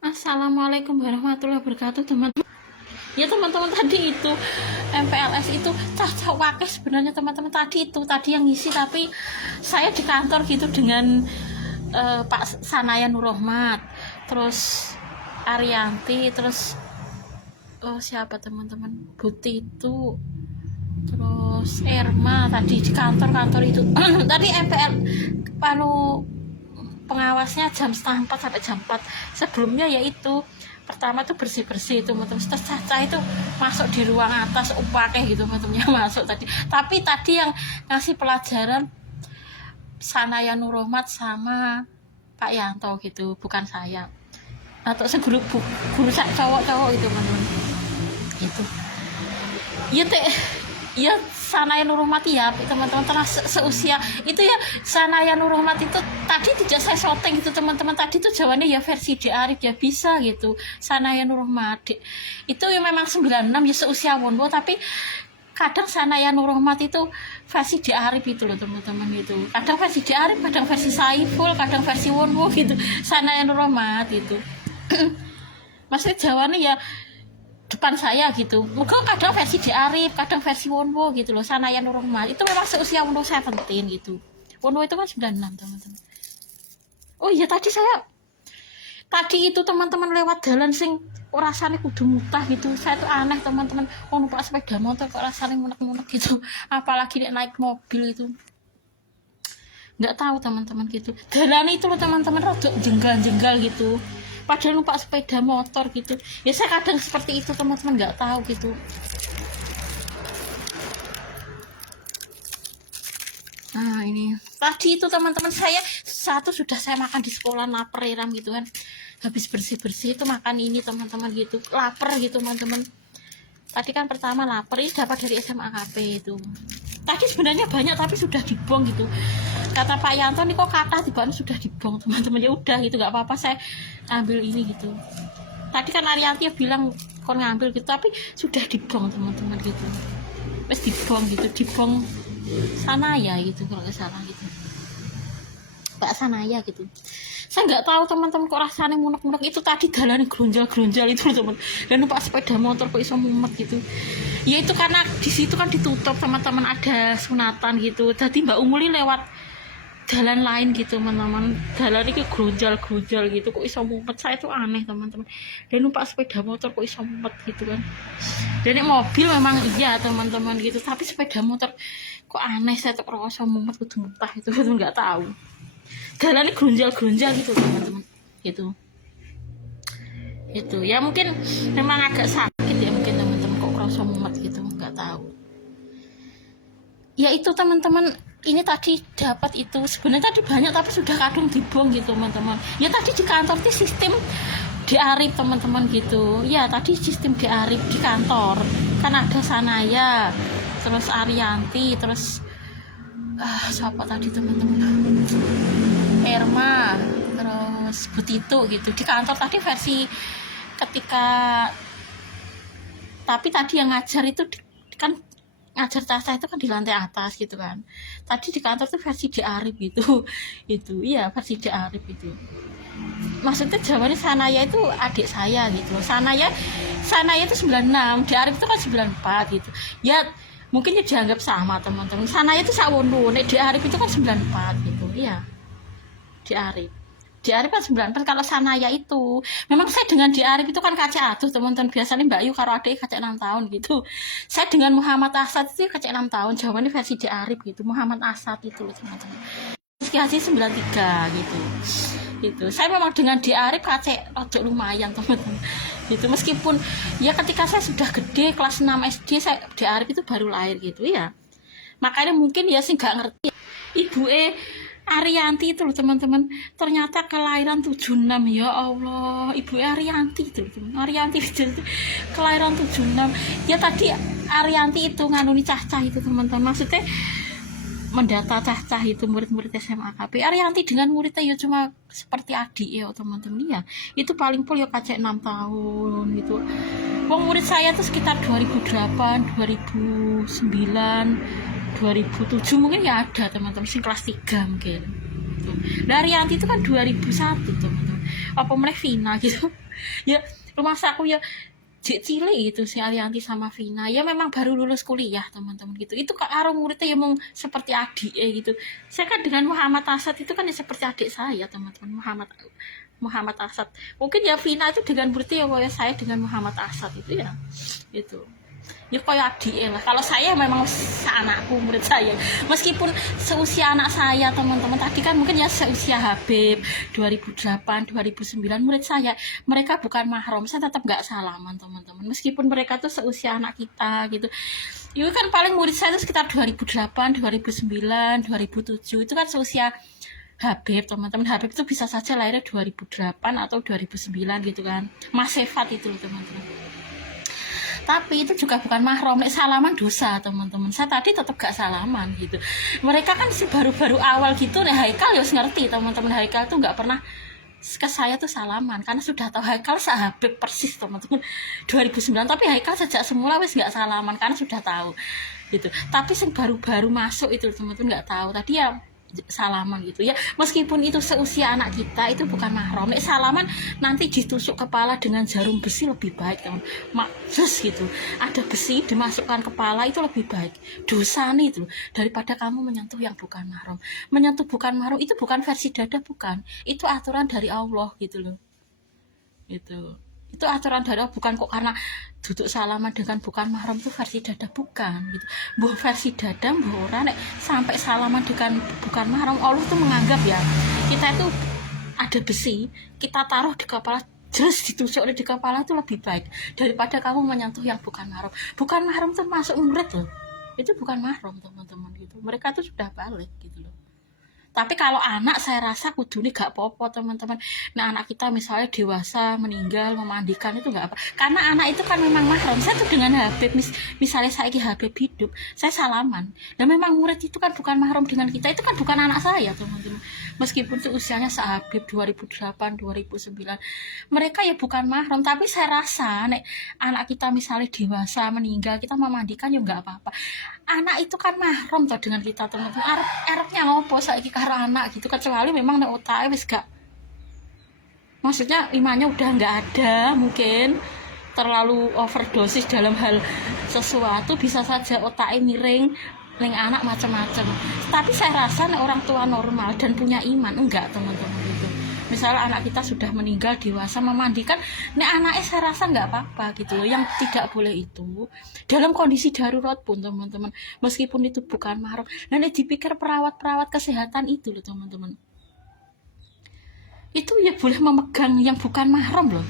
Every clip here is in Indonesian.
Assalamualaikum warahmatullahi wabarakatuh, teman-teman. Ya teman-teman, tadi itu MPLS itu cah wakil sebenarnya teman-teman, tadi yang ngisi, tapi saya di kantor gitu dengan Pak Sanaya Nurrohmat, terus Arianti, terus siapa teman-teman, Buti itu, terus Erma tadi di kantor itu. Tadi MPL lalu pengawasnya jam setengah 4 sampai jam 4. Sebelumnya yaitu pertama tuh bersih-bersih itu teman-teman, terus Caca itu masuk di ruang atas upake gitu teman-teman, masuk tadi. Tapi tadi yang ngasih pelajaran Sanaya Nurrohmat sama Pak Yanto gitu, bukan saya. Atau seguru guru cowok-cowok itu teman-teman. Itu. Ya ya Sanaya Nurrohmat ya teman-teman, telah seusia itu ya. Sanaya Nurrohmat itu tadi tidak saya syuting gitu teman-teman, tadi tuh jawabannya ya versi D Arif ya, bisa gitu. Sanaya Nurrohmat itu ya memang 96 ya, seusia Wonwo, tapi kadang Sanaya Nurrohmat itu versi D Arif itu loh teman-teman, gitu. Kadang versi D Arif, kadang versi Saiful, kadang versi Wonwo gitu, Sanaya Nurrohmat itu. Maksudnya jawabannya ya depan saya gitu. Mungkin kadang versi D Arif, kadang versi Wonwo gitu loh. Sanaya Nurrohmat itu memang seusia Wonwo 17 gitu. Wonwo itu kan 96 teman-teman. Oh iya, tadi itu teman-teman lewat jalan sing rasanya kudu mutah gitu. Saya tuh aneh teman-teman, numpak sepeda motor kok rasanya munek-munek gitu. Apalagi naik mobil itu. Nggak tahu teman-teman gitu. Jalan itu loh teman-teman, rodok jenggal-jenggal gitu. Padahal numpak sepeda motor gitu ya. Saya kadang seperti itu teman-teman, nggak tahu gitu. Nah ini tadi itu teman-teman, saya sudah saya makan di sekolah, lapar ram gitu kan, habis bersih-bersih itu makan ini teman-teman gitu, lapar gitu teman-teman. Tadi kan pertama lapar, ini dapat dari SMA KP itu. Tadi sebenarnya banyak tapi sudah dibong gitu. Kata Pak Yanto nih, kok kata tiba-tiba sudah dibong teman-teman. Ya udah gitu, nggak apa-apa, saya ambil ini gitu. Tadi kan Arianti bilang kon ngambil gitu, tapi sudah dibong teman-teman gitu. Wes dibong gitu, dibong Sanaya gitu kalau nggak salah gitu, Pak Sanaya gitu. Saya nggak tahu teman-teman kok rasanya munek-munek itu. Tadi jalan gerunjal itu teman, dan numpak sepeda motor kok iso mumet gitu. Ya itu karena di situ kan ditutup teman-teman, ada sunatan gitu. Tadi Mbak Umuli lewat jalan lain gitu teman-teman, jalan itu gerunjal gitu, kok iso mumet. Saya tuh aneh teman-teman, dan numpak sepeda motor kok iso mumet gitu kan. Dan mobil memang iya teman-teman gitu, tapi sepeda motor kok aneh. Saya tuh rasa mumet kudu muntah itu nggak tahu. Jalannya gerunjal gitu teman-teman gitu. Itu ya mungkin memang agak sakit ya mungkin teman-teman, kok rasa mumet gitu, nggak tahu. Ya itu teman-teman, ini tadi dapat itu sebenarnya tadi banyak tapi sudah kadung dibong gitu teman-teman. Ya tadi di kantor itu sistem D Arif teman-teman gitu. Ya tadi sistem D Arif di kantor kan, ada Sanaya, terus Arianti, terus siapa tadi teman-teman, Erma, terus Butito gitu di kantor tadi versi ketika. Tapi tadi yang ngajar itu kan ngajar Caca itu kan di lantai atas gitu kan. Tadi di kantor tuh versi D Arif gitu. Itu iya versi D Arif itu. Maksudnya jawabannya Sanaya itu adik saya gitu. Sanaya itu 96, D Arif itu kan 94 gitu. Ya mungkin ya dianggap sama teman-teman. Sanaya itu sawono, D Arif itu kan 94 gitu. Iya. D Arif kan 94. Kalau Sanaya itu memang saya dengan D Arif itu kan kaca aduh teman-teman. Biasanya Mbak Yu karo adik kaca 6 tahun gitu. Saya dengan Muhammad Asad itu kaca 6 tahun. Jawabannya versi D Arif gitu. Muhammad Asad itu loh teman-teman. Meski hasil 93 gitu. Itu saya memang dengan D Arif kaca rada lumayan teman-teman. Gitu meskipun ya ketika saya sudah gede kelas 6 SD, saya D Arif itu baru lahir gitu ya. Makanya mungkin ya sih nggak ngerti. Ibu Arianti itu loh teman-teman, ternyata kelahiran 76. Ya Allah, Ibu Arianti itu loh teman. Arianti itu kelahiran 76. Ya tadi Arianti itu nganuni cah-cah itu teman-teman, maksudnya mendata cah-cah itu murid-murid SMA KP. Arianti dengan muridnya ya cuma seperti adik ya teman-teman ya. Itu paling pol ya kacek 6 tahun gitu. Wong murid saya tuh sekitar 2008, 2009, 2007 mungkin ya ada teman-teman sing kelas 3 mungkin. Nah Arianti itu kan 2001 teman-teman. apa meneh Vina gitu. Ya rumah saku ya cilik gitu si Arianti sama Vina ya memang baru lulus kuliah teman-teman gitu. Itu karo muridnya ya mau seperti adik gitu. Saya kan dengan Muhammad Asad itu kan ya seperti adik saya teman-teman. Muhammad Asad mungkin ya Vina itu dengan muridnya ya kayak saya dengan Muhammad Asad itu ya itu ya kayak adik lah. Kalau saya memang anakku murid saya meskipun seusia anak saya teman-teman tadi kan mungkin ya seusia Habib 2008 2009 murid saya mereka bukan mahram saya tetap nggak salaman teman-teman meskipun mereka tuh seusia anak kita gitu. Itu kan paling murid saya itu sekitar 2008 2009 2007 itu kan seusia Habib teman-teman. Habib itu bisa saja lahirnya 2008 atau 2009 gitu kan. Mas Sefat itu teman-teman. Tapi itu juga bukan mahram. Nek salaman dosa teman-teman. Saya tadi tetap gak salaman gitu. Mereka kan sih baru-baru awal gitu. Nek Haikal ya ngerti teman-teman. Haikal tuh gak pernah ke saya tuh salaman karena sudah tahu Haikal sahabib persis teman-teman 2009. Tapi Haikal sejak semula wis gak salaman karena sudah tahu gitu. Tapi yang baru-baru masuk itu teman-teman gak tahu. Tadi ya salaman gitu ya meskipun itu seusia anak kita itu bukan mahram. Nek salaman nanti ditusuk kepala dengan jarum besi lebih baik teman terus gitu ada besi dimasukkan kepala itu lebih baik dosa nih itu daripada kamu menyentuh yang bukan mahram. Menyentuh bukan mahram itu bukan versi dada bukan itu aturan dari Allah gitu loh itu aturan dari Allah bukan kok karena duduk salaman dengan bukan mahram itu versi dada bukan gitu. Buh versi dada mbah ora nek sampai salaman dengan bukan mahram Allah tuh menganggap ya kita itu ada besi kita taruh di kepala terus ditusuk di kepala itu lebih baik daripada kamu menyentuh yang bukan mahram. Bukan mahram tuh masuk murid loh. Itu bukan mahram teman-teman gitu. Mereka tuh sudah balik gitu loh. Tapi kalau anak saya rasa kudune gak apa-apa teman-teman. Nah anak kita misalnya dewasa meninggal memandikan itu gak apa. Karena anak itu kan memang mahram. Saya tuh dengan Habib misalnya saya Habib hidup, saya salaman. Dan memang murid itu kan bukan mahram dengan kita. Itu kan bukan anak saya teman-teman. Meskipun itu usianya sehabib 2008 2009, mereka ya bukan mahram. Tapi saya rasa nek anak kita misalnya dewasa meninggal kita memandikan ya gak apa-apa. Anak itu kan mahram toh dengan kita teman-teman. Arepnya ngopo saiki karo anak gitu kecuali memang nek otake wis gak maksudnya imannya udah nggak ada mungkin terlalu overdosis dalam hal sesuatu bisa saja otaknya miring ning anak macam-macam. Tapi saya rasa nek orang tua normal dan punya iman enggak teman-teman gitu. Misalnya anak kita sudah meninggal dewasa memandikan nek anaknya saya rasa nggak apa-apa gitu loh. Yang tidak boleh itu dalam kondisi darurat pun teman-teman meskipun itu bukan mahram. Nah nek dipikir perawat kesehatan itu loh teman-teman itu ya boleh memegang yang bukan mahram loh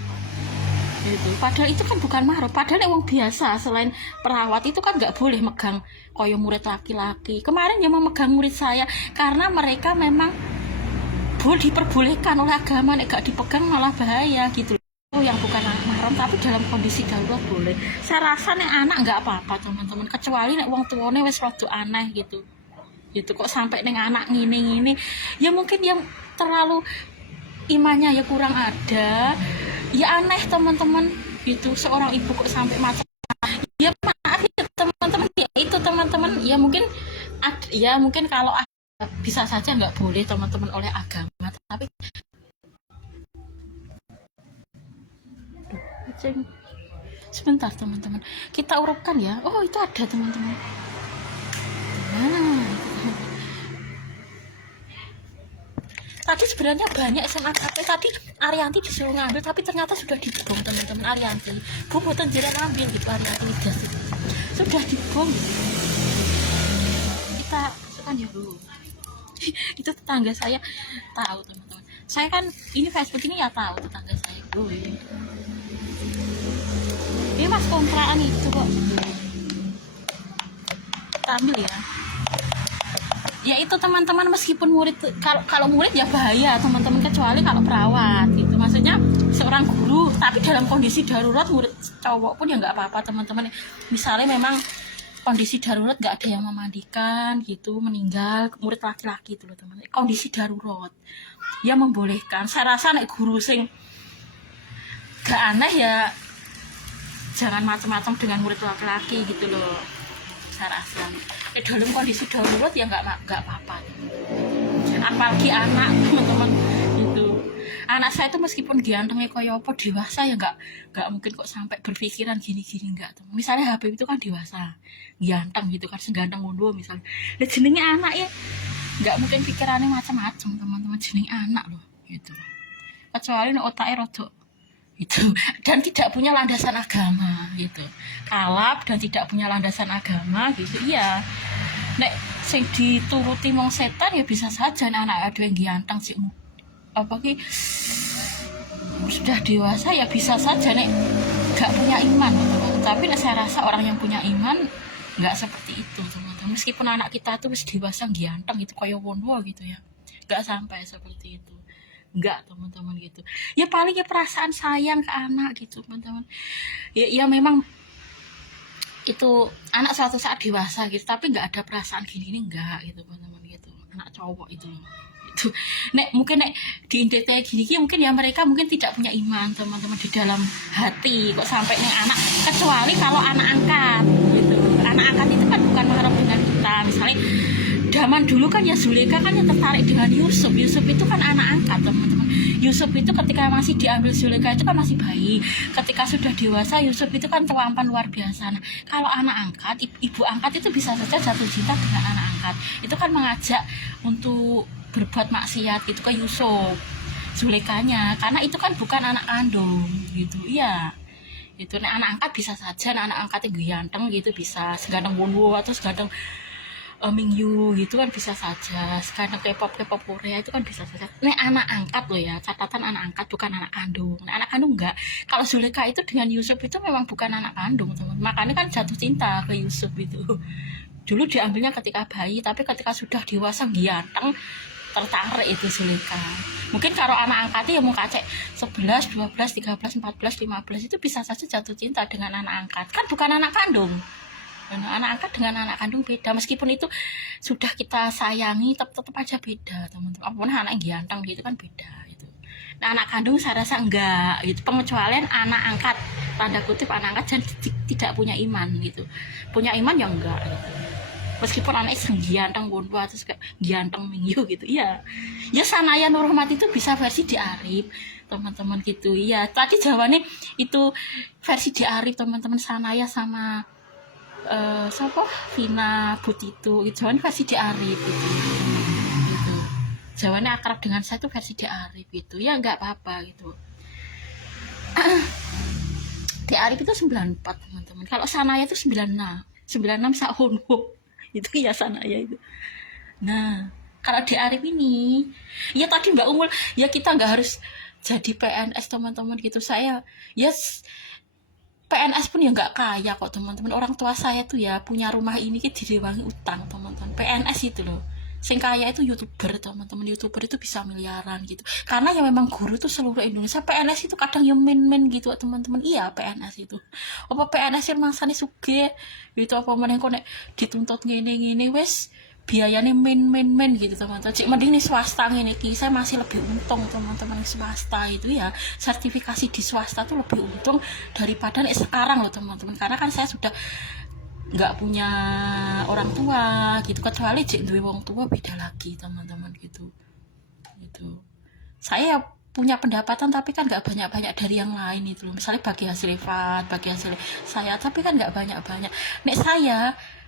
itu padahal itu kan bukan mahram. Padahal yang biasa selain perawat itu kan nggak boleh megang koyo murid laki-laki. Kemarin yang memegang murid saya karena mereka memang boleh diperbolehkan oleh agama nek gak dipegang malah bahaya gitu loh. Yang bukan mahram tapi dalam kondisi darurat boleh. Saya rasa nek anak nggak apa-apa teman-teman kecuali nek wong tuane wis rada aneh gitu kok sampai nek anak ngene ya mungkin yang terlalu imannya ya kurang ada ya aneh teman-teman gitu. Seorang ibu kok sampai macam ya maaf ya teman-teman ya itu teman-teman ya mungkin kalau bisa saja nggak boleh teman-teman oleh agama. Tapi sebentar teman-teman kita urutkan ya. Oh itu ada teman-teman. Nah tadi sebenarnya banyak SMA tapi tadi Arianti disuruh ngambil tapi ternyata sudah dibom teman-teman. Arianti bu boten jiran ambil gitu Arianti sudah dibom gitu. Kita kan ya dulu itu tetangga saya tahu teman-teman. Saya kan ini Facebook ini ya tahu tetangga saya dulu ini mas kontrakan itu kok kita ambil ya itu teman-teman. Meskipun murid kalau murid ya bahaya teman-teman kecuali kalau perawat gitu maksudnya seorang guru tapi dalam kondisi darurat murid cowok pun ya nggak apa-apa teman-teman. Misalnya memang kondisi darurat nggak ada yang memandikan gitu meninggal murid laki-laki itu loh teman-teman kondisi darurat ya membolehkan. Saya rasa nek guru sing gak aneh ya jangan macam-macam dengan murid laki-laki gitu loh. Saya rasa dalam kondisi darurat ya nggak apa-apa apalagi anak teman-teman gitu. anak saya tuh meskipun gantengnya kaya apa dewasa ya nggak mungkin kok sampai berpikiran gini-gini enggak tuh. Misalnya Habib itu kan dewasa ganteng gitu kan, seganteng ngono misalnya. Lah jenenge anak ya nggak mungkin pikirannya macam-macam teman-teman, jenenge anak loh gitu. Kecuali nek otaknya rodok itu dan tidak punya landasan agama gitu, kalap dan tidak punya landasan agama gitu. Iya, nek sing dituruti wong setan ya bisa saja anak ada yang ganteng sih apa ki sudah dewasa ya bisa saja nek gak punya iman gitu. Tapi nek saya rasa orang yang punya iman nggak seperti itu teman-teman. Meskipun anak kita tuh wis dewasa ganteng gitu kaya wono gitu ya, nggak sampai seperti itu. Enggak teman-teman gitu. Ya paling ya perasaan sayang ke anak gitu teman-teman. Ya memang itu anak suatu saat dewasa gitu, tapi nggak ada perasaan gini enggak gitu teman-teman gitu. Anak cowok itu mungkin di kayak gini mungkin ya mereka mungkin tidak punya iman teman-teman di dalam hati kok sampai yang anak, kecuali kalau anak angkat gitu. Anak angkat itu kan bukan mahram dengan kita. Misalnya zaman dulu kan ya Zuleka kan yang tertarik dengan Yusuf itu kan anak angkat teman-teman. Yusuf itu ketika masih diambil Zuleka itu kan masih bayi, ketika sudah dewasa Yusuf itu kan tampan luar biasa. Nah, kalau anak angkat, ibu angkat itu bisa saja jatuh cinta dengan anak angkat. Itu kan mengajak untuk berbuat maksiat gitu ke Yusuf, Zulekanya, karena itu kan bukan anak kandung gitu. Iya itu anak angkat bisa saja anak angkat yang ganteng gitu, bisa seganteng Wonwo atau seganteng Mingyu gitu kan bisa saja, seganteng K-pop Korea itu kan bisa saja. Anak angkat loh ya, catatan anak angkat bukan anak kandung. Anak kandung enggak. Kalau Zuleka itu dengan Yusuf itu memang bukan anak kandung teman. Makanya kan jatuh cinta ke Yusuf itu. Dulu diambilnya ketika bayi, tapi ketika sudah dewasa ganteng tertarik itu Zuleka. Mungkin kalau anak angkatnya ya mau kacek 11, 12, 13, 14, 15 itu bisa saja jatuh cinta dengan anak angkat. Kan bukan anak kandung. Anak angkat dengan anak kandung beda. Meskipun itu sudah kita sayangi, tetap aja beda teman-teman. Apapun anak yang ganteng gitu kan beda gitu. Nah anak kandung saya rasa enggak gitu. Pengecualian anak angkat, tanda kutip anak angkat dan tidak punya iman gitu. Punya iman ya enggak gitu. Meskipun anaknya ganteng Wonwo terus kayak ganteng Mingyu gitu, ya Sanaya Nurhormat itu bisa versi di Arif teman-teman gitu. Iya tadi jawabannya itu versi di Arif teman-teman, Sanaya sama siapa Vina Butitu itu jawabannya versi di Arif gitu. Jawabannya akrab dengan saya itu versi di Arif gitu, ya nggak apa-apa gitu. Di Arif itu 94 teman-teman, kalau Sanaya itu 96 Sahonwo itu ya Sanaya itu. Nah kalau di Arif ini ya tadi Mbak Umul ya kita nggak harus jadi PNS teman-teman gitu. Saya PNS pun ya nggak kaya kok teman-teman. Orang tua saya tuh ya punya rumah ini direwangi utang teman-teman. PNS itu loh sing kaya itu YouTuber teman-teman. YouTuber itu bisa miliaran gitu, karena ya memang guru tuh seluruh Indonesia. PNS itu kadang ya men gitu teman-teman. Iya PNS itu apa PNS yang mangsane sugih gitu, apa meneh kok nek dituntut ngene wes biayanya men gitu teman-teman. Cik mending nih swasta ngene iki saya masih lebih untung teman-teman. Swasta itu ya sertifikasi di swasta tuh lebih untung daripada nek sekarang loh teman-teman, karena kan saya sudah nggak punya orang tua gitu, kecuali duwe wong tua beda lagi teman-teman gitu. Saya punya pendapatan tapi kan nggak banyak-banyak dari yang lain itu loh. Misalnya bagi hasil privat, bagi hasil saya, tapi kan nggak banyak-banyak.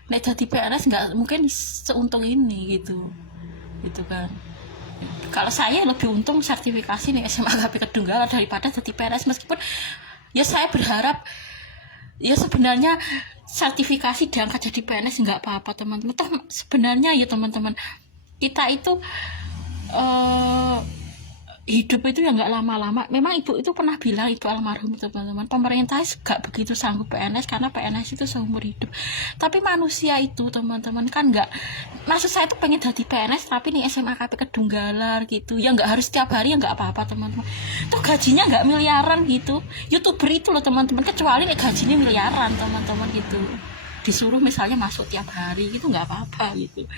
Nek jadi PNS nggak mungkin seuntung ini gitu kan. Kalau saya lebih untung sertifikasi nih SMA KP Kedunggalan daripada jadi PNS. Meskipun ya saya berharap ya sebenarnya sertifikasi diangkat jadi PNS nggak apa-apa teman-teman. Toh sebenarnya ya teman-teman kita itu hidup itu ya nggak lama-lama. Memang ibu itu pernah bilang, ibu almarhum teman-teman, pemerintah nggak begitu sanggup PNS karena PNS itu seumur hidup. Tapi manusia itu teman-teman kan nggak, maksud saya itu pengen jadi PNS tapi nih SMA KP Kedunggalan gitu ya nggak harus setiap hari ya nggak apa-apa teman-teman. Tuh gajinya nggak miliaran gitu. YouTuber itu loh teman-teman, kecuali nih gajinya miliaran teman-teman gitu, disuruh misalnya masuk tiap hari gitu nggak apa-apa gitu.